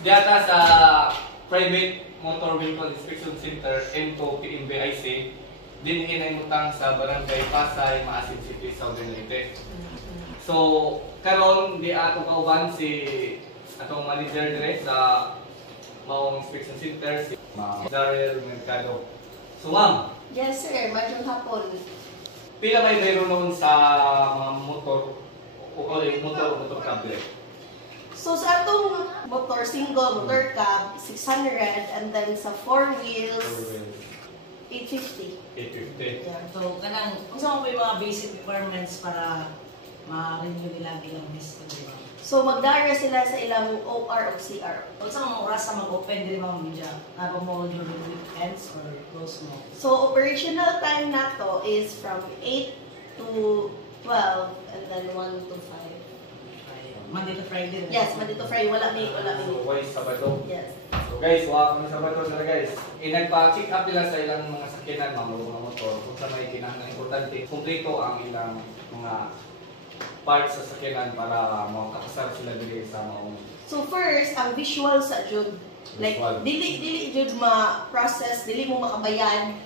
data sa Private Motor Vehicle Inspection Center M2 PMBIC din hinahimutang sa Barangay Pasay, Maasin City, Southern Leyte. So karon di ato kauban si atong manager dire sa maong inspection center si Ma'am Zarel Mercado. So ma'am, Yes sir, magandang hapon. pila may mayroon noon sa mga motor motor kable? So sa atong motor, single motor cab, 600, and then sa 4 wheels, 850. 850. Yeah. So, kanang, kung saan mo yung mga basic requirements para ma-renew nila ilang history? So magdara sila sa ilang OR o CR. Kung saan mo oras na mag-open din mga media? Habang mo during weekends or close mo? So operational time na to is from 8 to 12 and then 1 to 5. Monday to Friday? Yes, Monday to Friday. Wala may. So why Sabado? Yes. So guys, wala kami Sabado sila guys. Nagpa-check up nila sa ilang mga sakyanan, mga motor. Kung sa may kinahanglan importante, kumpleto ang ilang mga parts sa sakyanan para makakasar sila dili sa maong. So first, ang visual sa jud. Like Visual. dili jud ma-process, dili mo makabayan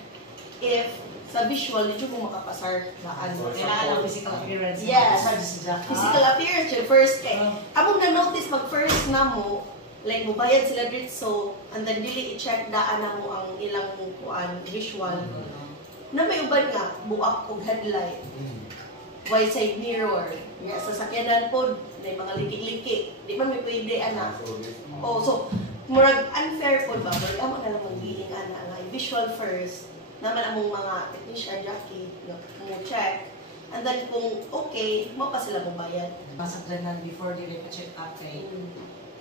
if sa visual dili mo makapasar daan. So, Kailangan ng physical appearance. Yes. Physical Physical appearance yun first kay. Among na-notice mag first na mo, like mubayad sila dito and then dili i-check daan na mo ang ilang kuan visual. Na may uban nga buak og headlight. Wide side mirror. Yeah, sa sakyanan po, may mga liki-liki. Di man may pwede ana. Oh, so murag unfair po ba? Pero amo na lang magbiling ana nga visual first. Naman among mga technician jockey mo check. And then kung okay, mo pa sila magbayad. Masakdanan before di pa-check up kay.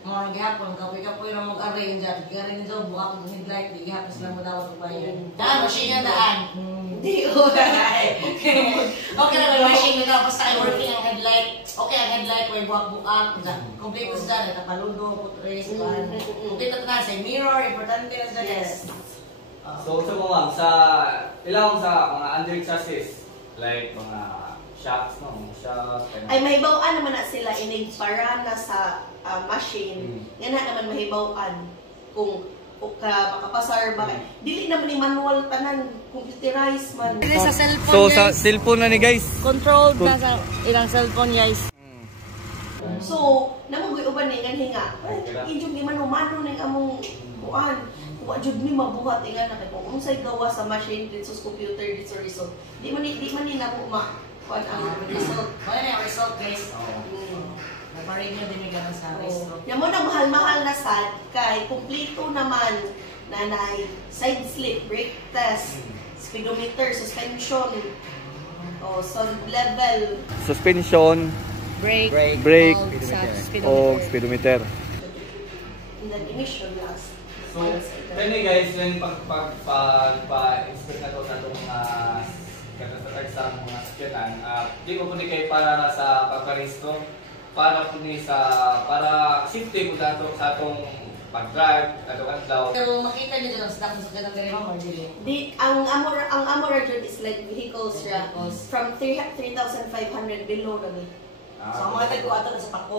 Mga gihapon, kapoy-kapoy na mag-arrange dyan. Arrange dyan, buka ko ng headlight, di gihapon sila mo daw bayan. Daan, machine nga daan. Hindi ko. Okay na may machine na basta ay working ang headlight. Okay ang headlight, may buwak-buwak. Complete ko sa dyan, nakapaludo, putres, complete na sa mirror, importante na sa dyan. Yes. So sa mga sa ilang sa mga under chassis like mga shocks no, mga shocks. Ay mahibaw-an naman na sila inig para na sa machine. Yan na naman mahibaw-an kung makapasar ba. Dili naman ni manual tanan, computerized man. Dili sa cellphone. So sa cellphone na ni guys. Controlled na sa ilang cellphone guys. So, namugoy uban ni ngan hinga. Injog ni mano-mano ning among kuan. Wa jud mi mabuhat ingan na kay kung unsay gawa sa machine dito sa computer dito sa result. Di man ni nako ma kuan ang result. Wala na yung result guys. Nagparin nyo din may ganun sa result. Yan mo na mahal-mahal na sad kay kumplito naman nanay side slip, brake test, speedometer, suspension, sound level, Suspension, Brake, brake, o speedometer. and then emission last. So, kani guys, yan pag-inspect na ito sa itong katatag sa mga sakyanan. Di ko po kay para sa pagparehistro, para po para safety po dato sa itong pag-drive, adlaw. Pero makita nyo dyan ang stock sa ganang gari mo, or dili? Di ang Amora jud is like vehicles ra from 3,500 below na ni. So ang mga tagko ato sa pako.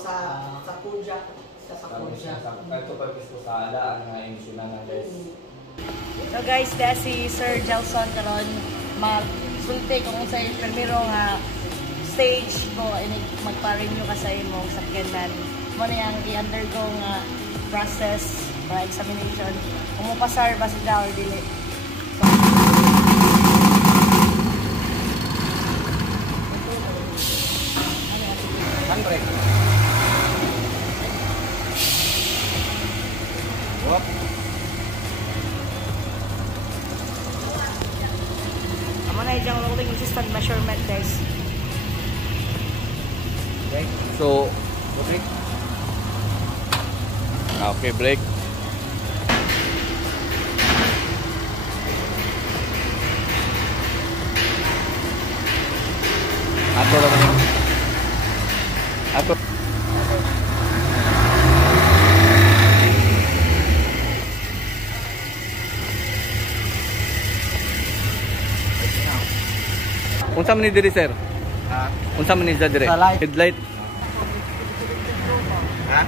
Sa Kuja. Sa Kuja. Ito pa gusto sa ala ang emisyonan na guys. So guys, dahil si Sir Gelson karon magsulti kung sa primero nga stage mo magpa-renew ka sa imong sakyanan. Mo na yung i-undergo nga process para examination. Kung mapasar ba sila or dili. Handbrake. Whoop. Amo na yung rolling resistance measurement guys. Okay. So, brake. Okay, brake. Ato lang. Ato. Unsa man ni diri sir? Unsa man ni diri? Sa light. Headlight. Ha?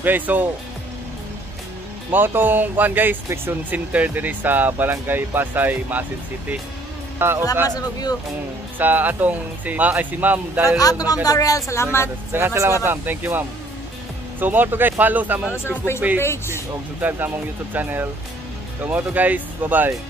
Okay, so mao tong kuan guys, inspection center diri sa Barangay Pasay, Maasin City. Salamat sa review. Sa atong si Ma'am Darrell. Ato Ma'am Darrell, salamat. Salamat ma'am. Thank you ma'am. So mo to guys, follow sa among Follow sa Facebook page o subscribe sa among YouTube channel. So mo to guys, bye-bye.